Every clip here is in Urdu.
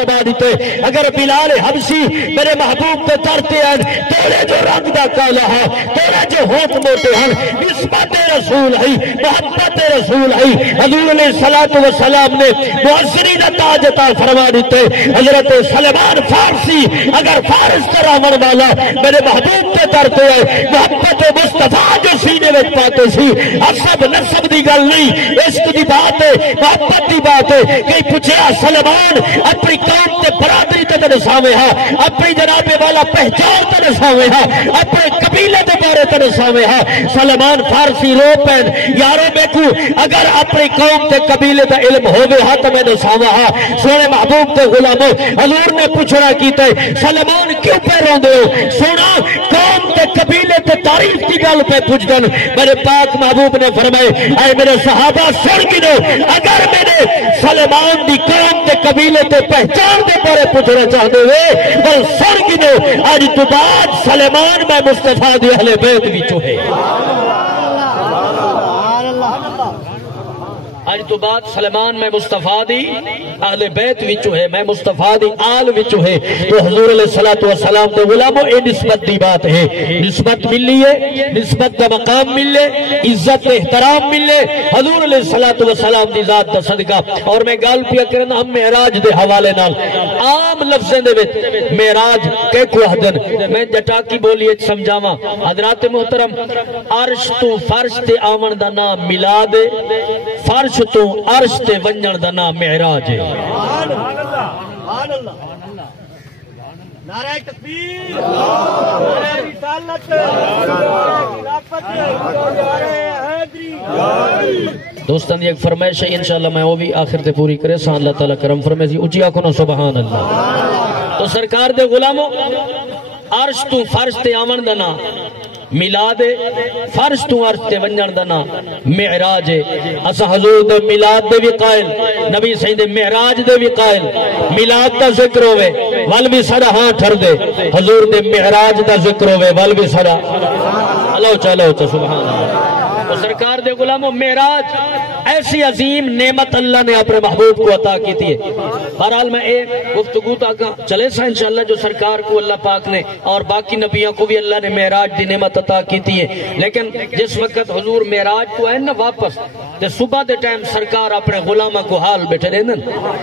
فرما دیتے اگر بلال حبشی میرے محبوب پہ چڑھتے ہیں تیرے جو رنگ دا کالا ہے تیرے جو ہوت موٹے ہیں نسبت رسول ہے محبت رسول ہے حضور علیہ الصلوۃ والسلام نے معزری دا تاج عطا فرما دیتے حضرت سلمان فارسی اگر فارس کراون والا میرے محبوب پہ چڑھتے ہیں محبت مصطفیٰ جو سینے میں پاتے سی حسب نسب دی گل نہیں عشق دی بات ہے محبت دی بات ہے کہ پوچھا سلمان اپنی قوم تے برادری تے دساویں ہا اپنی جناب والا پہچان تے دساویں ہا اپنے قبیلے دے بارے تے دساویں ہا سلمان فارسی رو پین یارو بیکو اگر اپنی قوم تے قبیلے دا علم ہووے ہا تے میں دساواں ہا سونے محبوب تے غلامو حضور نے پوچھنا کیتا ہے سلمان کیوں پہ روندے ہو سونا قوم تے قبیلے تے تاریخ کی گل پہ پوچھ دن میرے پاک محبوب نے فرمائے اے میرے صحابہ سن گنو اگر میرے سلمان دی قوم تے قبیلے تے پہچان دے بارے پوچھنا چاہتے ہوئے بل سن گنو آج تو بعد سلمان میں مصطفیٰ دی اہل بیت وچوں ہے آج تو بعد سلمان میں مصطفیٰ دی اہل بیت وچوں ہے میں مصطفیٰ دی آل وچوں ہے تو حضور علیہ الصلوۃ والسلام تو غلاموں اے نسبت دی بات ہے نسبت ملی ہے نسبت کا مقام ملے عزت احترام ملے حضور علیہ الصلوۃ والسلام دی ذات دا صدقہ اور میں گل پیا کرنا ہم معراج دے حوالے نال عام لفظیں دے وچ معراج کہ کو حدن میں جٹاکی بولی سمجھاواں حضرات محترم عرش تو فرش تے آون دا نام میلاد فرش تو عرش تے ونجن دا نام معراج ہے سبحان اللہ نعرہ تکبیر نعرہ رسالت خلافت نعرہ حیدری دوستان ایک فرمائش ہے انشاءاللہ میں وہ بھی آخر تے پوری کرے سان اللہ تعالیٰ کرم فرمائشی اچھی آنکھوں نا سبحان اللہ تو سرکار دے غلاموں عرش تو فرش تے آمن دا نام میلاد فرش تو عرش تے ونجن دا نام معراج اسا حضور دے میلاد دے بھی قائل نبی صحیح دے معراج دے بھی قائل میلاد دا ذکر ہوئے ول بھی سڑا ہاں ٹھر دے حضور دے معراج دا ذکر ہوئے ول بھی سڑا اللہ چلو تو سبحان اللہ تو سرکار دے غلاموں معراج ایسی عظیم نعمت اللہ نے اپنے محبوب کو عطا کی تھی بہرحال میں ایک گفتگو تک چلے سا انشاءاللہ جو سرکار کو اللہ پاک نے اور باقی نبیوں کو بھی اللہ نے معراج دی نعمت عطا کی تھی لیکن جس وقت حضور معراج کو ہے نا واپس تے صبح دے ٹائم سرکار اپنے غلامہ کو حال بیٹھے رہنے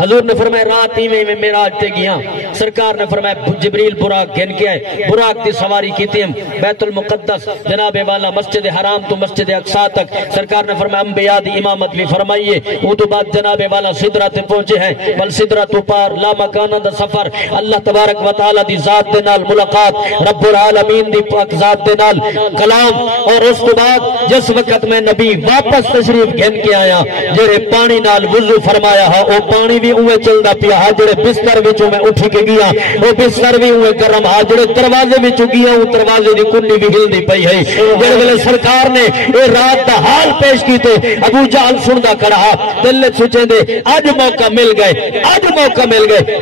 حضور نے فرمایا رات ہی میں معراج تے گیا سرکار نے فرمایا جبریل براق گھن کے آئے براق کی سواری کی تھی بیت المقدس جناب والا مسجد حرام تو مسجد اقصی تک سرکار نے فرمایا انبیاء دی امامت بھی فرمائیے وہ تو بعد جناب والا سدرہ تے پہنچے ہیں بل سدرہ تو پار لا مکانہ دا سفر اللہ تبارک و تعالی دی ذات دے نال ملاقات رب العالمین دی پاک ذات دے نال کلام اور اس تو بعد جس وقت میں نبی واپس تشریف گھن کے آیا جڑے پانی نال وضو فرمایا ہا او پانی بھی اوے چلدا پیا ہا جڑے بستر وچوں میں اٹھ کے گیا او بستر بھی اوے گرم ہا جڑے دروازے وچوں گیا او دروازے دی کنڈی بھی ہلدی پئی ہے جڑے ویلے سرکار نے اے رات دا حال پیش کیتے ابو جہل سندا کھڑا دل سوچے دے اج موقع مل گئے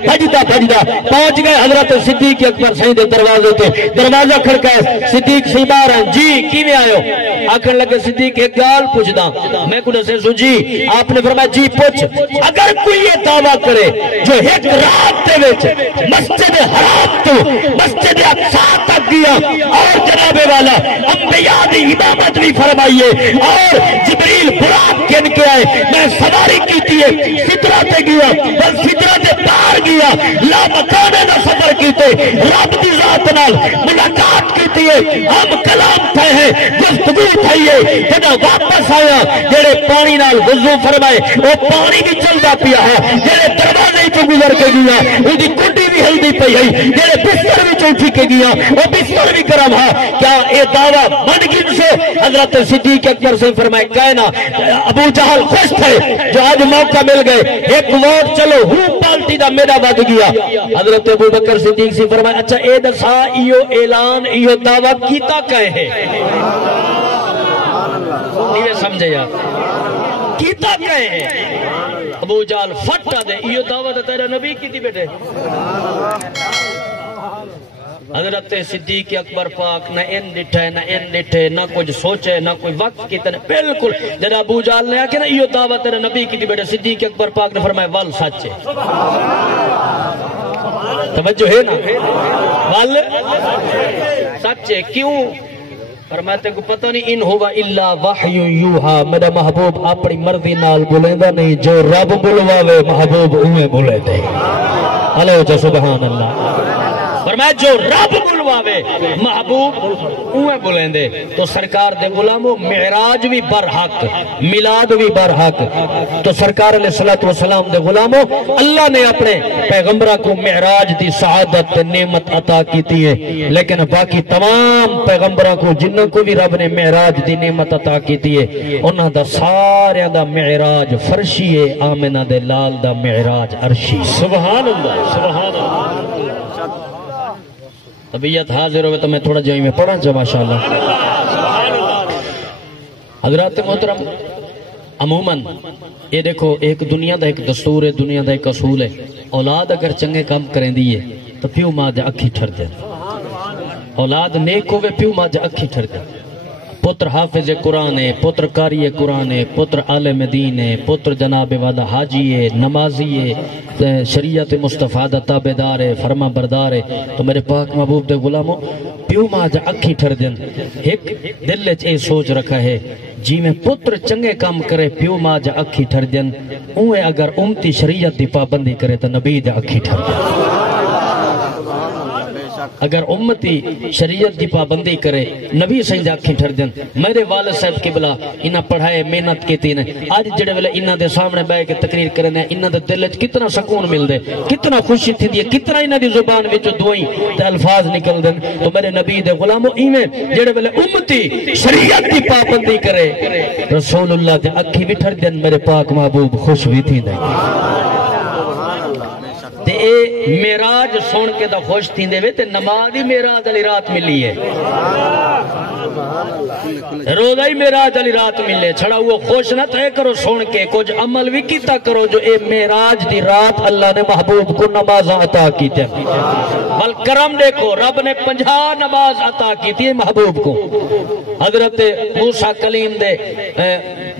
بھجدا پہنچ گئے حضرت صدیق اکبر صحیح دے دروازے تے دروازہ کھڑکایا صدیق سی باہر ہیں جی کیویں آئے ہو آکھن لگے صدیق ایک گال پوچھدا میں کو دسے سو جی آپ نے فرمایا جی پوچھ اگر کوئی یہ دعویٰ کرے جو ایک رات دے وچ مسجد حرام تو مسجد اقصی تک گیا اور جناب والا انبیاء دی امامت بھی فرمائیے اور جبریل براق گھن کے آئے میں سواری کیتی ہے سدرہ تے گیا بل سدرہ تے پار گیا لا مکانے دا سفر کیتے رب دی ذات نال ملاقات کیتی ہے ہم کلام تھے ہیں گفتگو تھی ہے جنا واپس آیا جڑے پانی نال وضو فرمائے وہ پانی بھی چلدا پیا ہے جڑے دروازے تو گزر کے گیا وہ دی کنڈی بھی ہلدی پئی ہے جڑے بستر وچ اٹھ کے گیا وہ بستر بھی گرم ہے کیا اے دعویٰ من گن سے حضرت صدیق اکبر سے فرمائے کہنا ابو جہل خوش تھے جو آج موقع مل گئے ایک ووٹ چلو ہوں پالٹی دا میرا ود گیا حضرت ابو بکر صدیق سے فرمائے اچھا اے دسا ایو اعلان ایو دعویٰ کیتا کہے ہے یہ سمجھے یار کیتا کہے ہے ابو جہل فٹا دے ایو دعویٰ تیرا نبی کی تھی بیٹے حضرت صدیق اکبر پاک نہ ان ڈٹھے نہ کچھ سوچے نہ کوئی وقت کی طرح بالکل جب ابو جہل نے آکے نا یہ دعویٰ تیرے نبی کی تھی بیٹے صدیق اکبر پاک نے فرمایا وال سچ ہے توجہ ہے نا وال سچ ہے کیوں فرماتے کو پتہ نہیں ان ہوا الا وحی یوحا میرا محبوب اپنی مرضی نال بولیندا نہیں جو رب بلواوے محبوب اوے بولے دے ہلو جو سبحان اللہ فرمایا جو رب بلواوے محبوب اوے بولیں دے تو سرکار دے غلاموں معراج بھی برحق میلاد بھی برحق تو سرکار علیہ السلام دے غلاموں اللہ نے اپنے پیغمبرہ کو معراج دی سعادت نعمت عطا کیتی ہے لیکن باقی تمام پیغمبرہ کو جنوں کو بھی رب نے معراج دی نعمت عطا کیتی ہے انہاں دا سارے دا معراج فرشی ہے آمنہ دے لال دا معراج عرشی سبحان اللہ سبحان اللہ طبیعت حاضر ہوئے تو میں تھوڑا جائیں میں پڑھا چاہ ماشاءاللہ حضرات محترم عموماً یہ دیکھو ایک دنیا دا ایک دستور ہے دنیا دا ایک اصول ہے اولاد اگر چنگے کام کریں دیئے تو پیو ماں دے اکھی ٹھر دیں اولاد نیک ہوئے پیو ماں دے اکھی ٹھر دیں پتر حافظ قرآن ہے پتر قاری قرآن ہے پتر عالم دین ہے پتر جناب وعدہ حاجی ہے نمازی ہے شریعت مصطفیٰ دا تابعدار ہے فرما بردار ہے تو میرے پاک محبوب دے غلاموں پیو ماں جا اکھی ٹھر دیں ایک دل اے سوچ رکھا ہے جی میں پتر چنگے کام کرے پیو ماں جا اکھی ٹھر دیں اوے اگر امتی شریعت دی پابندی کرے تو نبی دے اکھی ٹھر دیں اگر امتی شریعت دی پابندی کرے نبی سنجا اکھی ٹھر دیں میرے والد صاحب قبلہ انہاں پڑھائے محنت کیتی نے آج جڑے ویلے انہاں دے سامنے بیٹھ کے تقریر کرنے انہاں دے دل وچ کتنا سکون مل دے کتنا خوشی تھی دی کتنا انہاں دی زبان وچ دعائیں تے الفاظ نکل دیں تو میرے نبی دے غلاموں ایویں جڑے ویلے امتی شریعت دی پابندی کرے رسول اللہ دے اکھی بھی ٹھر دیں میرے پاک محبوب خوش بھی تھی دے تے اے معراج سن کے دا خوش تھی دے تے نماز ہی معراج علی رات ملی ہے روزہ ہی معراج علی رات ملے چھڑا وہ خوش نہ تھے کرو سن کے کچھ عمل بھی کیتا کرو جو اے معراج دی رات اللہ نے محبوب کو نماز عطا کی تھے بل کرم دیکھو رب نے 50 نماز عطا کی تھی محبوب کو حضرت موسیٰ کلیم دے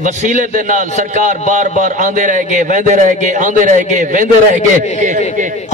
وسیلے دے نال سرکار بار بار آندے رہ گئے ویندے رہ گئے آندے رہ گئے ویندے رہ گئے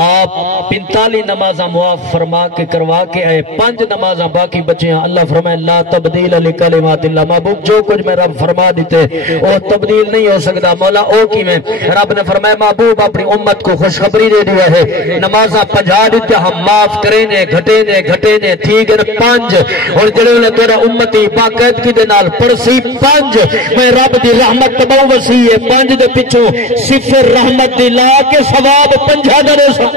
آپ 45 نمازاں معاف فرما کے کروا کے آئے 5 نمازاں باقی بچے ہیں اللہ فرمائے لا تبدیل لکلمات اللہ محبوب جو کچھ میں رب فرما دیتے وہ تبدیل نہیں ہو سکتا مولا او کی میں رب نے فرمایا محبوب اپنی امت کو خوشخبری دے دیا ہے نمازاں 50 دیتے ہم معاف کریں نے گھٹے نے ٹھیک ہے 5 اور جڑے نے تیرا امتی باقاعدگی دے نال پڑسی 5 میں رب دی رحمت تباہ وسیع ہے 5 دے پچھوں صفر رحمت دی لا کے ثواب 50 دے سا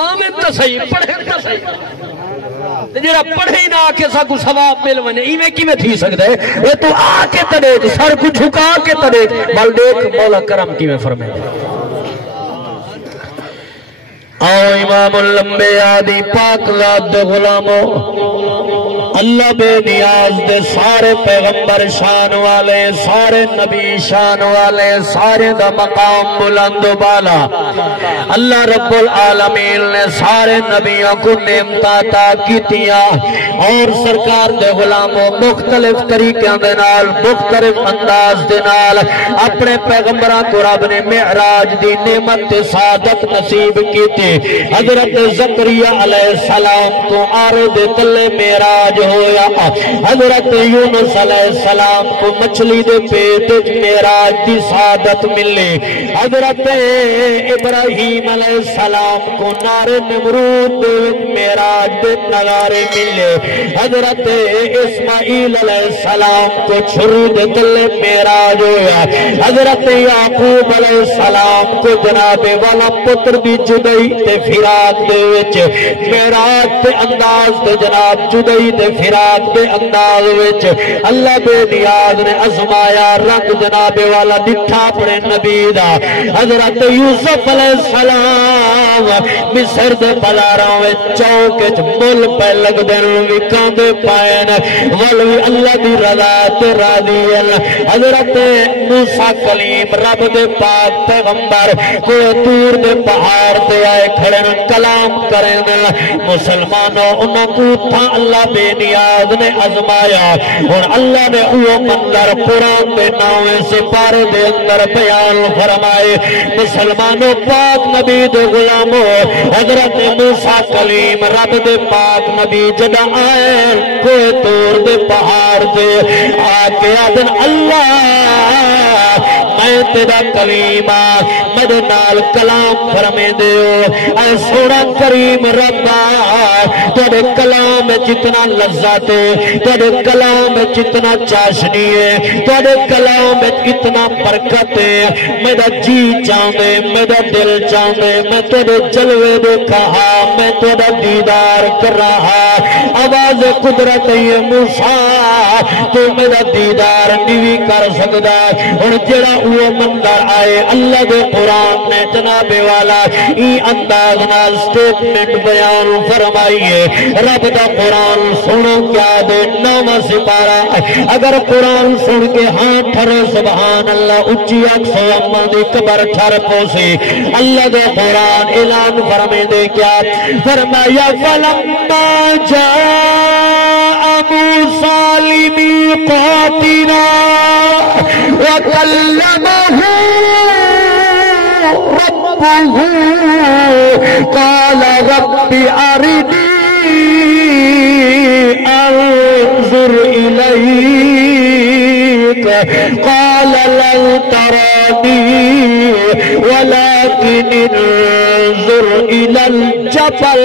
آمین تا صحیح پڑھے تا صحیح جڑا پڑھے ہی نہ آکے سا کو ثواب مل ونے ایویں کیویں تھی سکدا ہے وہ تو آ کے تڑے سر کو جھکا کے تڑے بل دیکھ مولا کرم کیویں فرمائے آؤ امام الانبیاء دی پاک ذات دے غلاموں اللہ بے نیاز دے سارے پیغمبر شان والے سارے نبی شان والے سارے دا مقام بلند و بالا اللہ رب العالمین نے سارے نبیوں کو نعمت عطا کیتیاں اور سرکار دے غلاموں مختلف طریقے دے نال مختلف انداز دے نال اپنے پیغمبراں کو رب نے معراج دی نعمت تے سعادت نصیب کیتی حضرت زکریا علیہ السلام کو آرے دے تلے معراج ہویا حضرت یونس علیہ السلام کو مچھلی دے پیٹ معراج دی سعادت ملی حضرت ابراہیم علیہ السلام کو نار نمرود دے معراج دے نغارے ملے حضرت اسماعیل علیہ السلام کو چھری دے تلے معراج ہویا حضرت یعقوب علیہ السلام کو جناب والا پتر دی جدائی تے فراق دے وچ معراج تے انداز تے جناب جدائی تے فراق دے انداز وچ اللہ بے نیاز نے ازمایا رنگ جناب والا ڈٹھا اپنے نبی دا حضرت یوسف علیہ السلام مصر دے بازاراں وچ چوک وچ مل پہ لگ دین وکاں دے پائن ول وی اللہ دی رضا تے راضی حضرت موسیٰ کلیم رب دے پاک پیغمبر کوئی دور دے پہاڑ تے آئے کھڑے کلام کریں مسلمانوں انہوں کو تھا اللہ بے نیاز بنیاد نے ازمایا اور اللہ نے وہ منظر قرآن دے 9 سپارے دے اندر بیان فرمائے مسلمانوں پاک نبی دے غلاموں حضرت موسیٰ کلیم رب دے پاک نبی جدا آئے کوئی طور دے پہاڑ دے آکے آدن اللہ میں تیرا کلیمہ مدے نال کلام فرمے دیو اے سونا کریم ربا تیرے کلام جتنا لذت ہے تیرے کلام جتنا چاشنی ہے تیرے کلام اتنا برکت ہے میرا جی چاہنے میرا دل چاہنے میں تیرے جلوے دیکھا میں تیرا دیدار کر رہا آواز قدرت ہے موسیٰ تو میرا دیدار نہیں کر سکتا اور جڑا وہ منظر آئے اللہ دے قرآن نے جناب والا ای انداز نال سٹیٹمنٹ بیان فرمائیے رب دا قرآن سنو کیا دے 9 سپارہ اگر قرآن سن کے ہاں ٹھرے سبحان اللہ اچھی اکسو امہ دی قبر ٹھر پوسی اللہ دے قرآن اعلان فرمائے دے کیا فرمایا فلما جاء موسیٰ لمیقاتنا وكلمه ربه قال رب أرني أنظر إليك قال لن تراني ولكن انظر إلى الجبل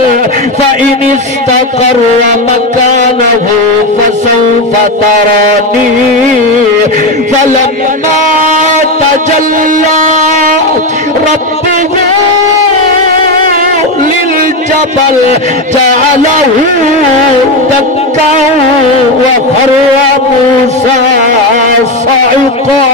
فإن استقر مكانه فسوف تراني فلما تجلى ربه للجبل جعله دكا وخر موسى صعقا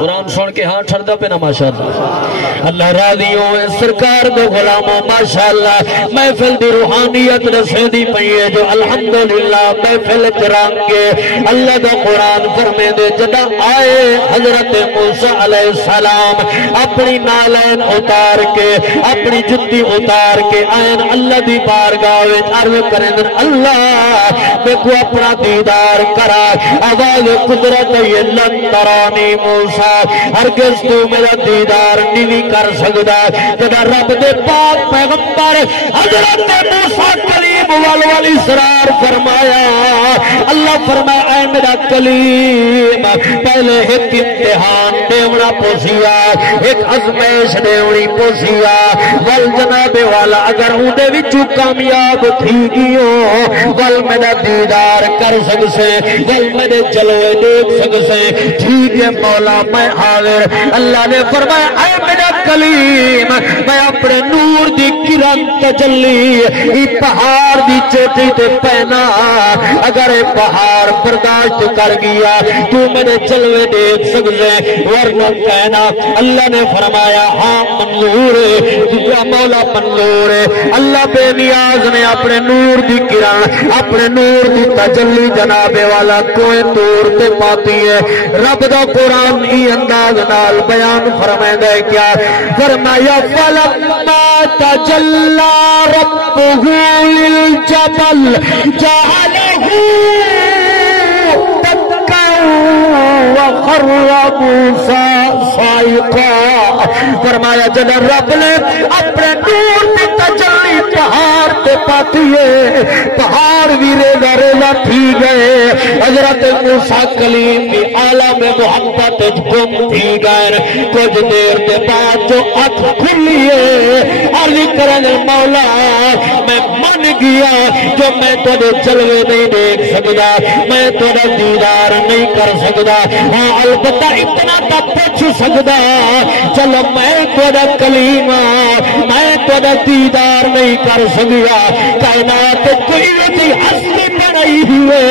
قرآن سن کے ہاں ٹھردا پہ نا ماشاءاللہ اللہ راضی ہوئے سرکار دے غلاموں ماشاءاللہ محفل دی روحانیت رسے دی پئیے جو الحمدللہ محفل کرام کے اللہ دا قرآن فرمے دے جدا آئے حضرت موسیٰ علیہ السلام اپنی نالین اتار کے اپنی جتی اتار کے آئین اللہ دی بارگاہ عرض کریں دن اللہ میں کو اپنا دیدار کرا آواز قدرت یہ لن ترانی موسیٰ ہرگز تو میرا دیدار نہیں کر سکتا جب رب دے پاک پیغمبر حضرت موسیٰ کلیم والاسرار فرمایا اللہ فرمایا اے میرا کلیم پہلے ایک امتحان دیونا پوسیا ایک ازمیش دیونی پوسیا والجناب والا اگر اندے وچو کامیاب تھی گیو ول میرا دیدار کر سکسے ول میرے جلوے دیکھ سکسے ٹھیک ہے مولا میں حاضر اللہ نے فرمایا اے میرا کلیم میں اپنے نور دی کرن تجلی ای پہاڑ دی چوٹی تے پہنا اگر اے پہاڑ برداشت کر گیا تو میرے جلوے دیکھ سکتے ورنہ کہنا اللہ نے فرمایا ہاں منظور ہے مولا منظور ہے اللہ بے نیاز نے اپنے نور دی کرن اپنے نور دی تجلی جناب والا کوئی طور تے پاتی ہے رب دا قرآن ای انداز نال بیان فرمائے دے کیا فرمایا فلما تجلى ربه للجبل جعله دكا وخر موسى صعقا فرمایا جب رب نے اپنے نور کی تجلی پہاڑ تے پاتی ہے پہاڑ ویرے ریزہ تھی گئے حضرت موسیٰ کلیم کی عالم محبت گم تھی گئے کچھ دیر دے بعد جو اکھ کھلیے علی کرن مولا میں من گیا جو میں تجھے جلوے نہیں دیکھ سکتا میں تجھے دیدار نہیں کر سکتا ہاں البتہ اتنا تک پوچھ سکتا چلو میں تجھے کلیم میں تجھے دیدار نہیں کر سکتا کائنات کوئی ویسی ہستی بنائی ہوئے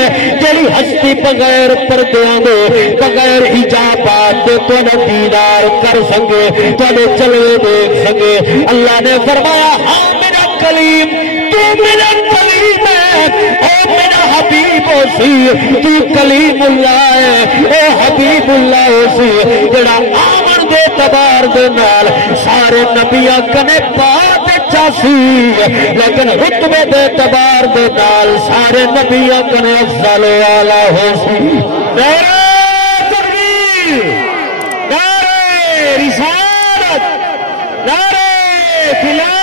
جڑی ہستی بغیر پردیاں دے بغیر حجابات دے تجھے دیدار کر سکے تجھے چلے دیکھ سکے اللہ نے فرمایا ہاں میرا کلیم تو میرا کلیم ہے او میرا حبیب سی تو کلیم اللہ ہے اے حبیب اللہ سی جڑا آمن دے تبار دے نال سارے نبیاں کنے پاتے بچہ سی لیکن رتبے دے اعتبار دے نال سارے نبیوں کنے افضل والا ہو سی نعرہ تکبیر نعرہ رسالت نعرہ خلافت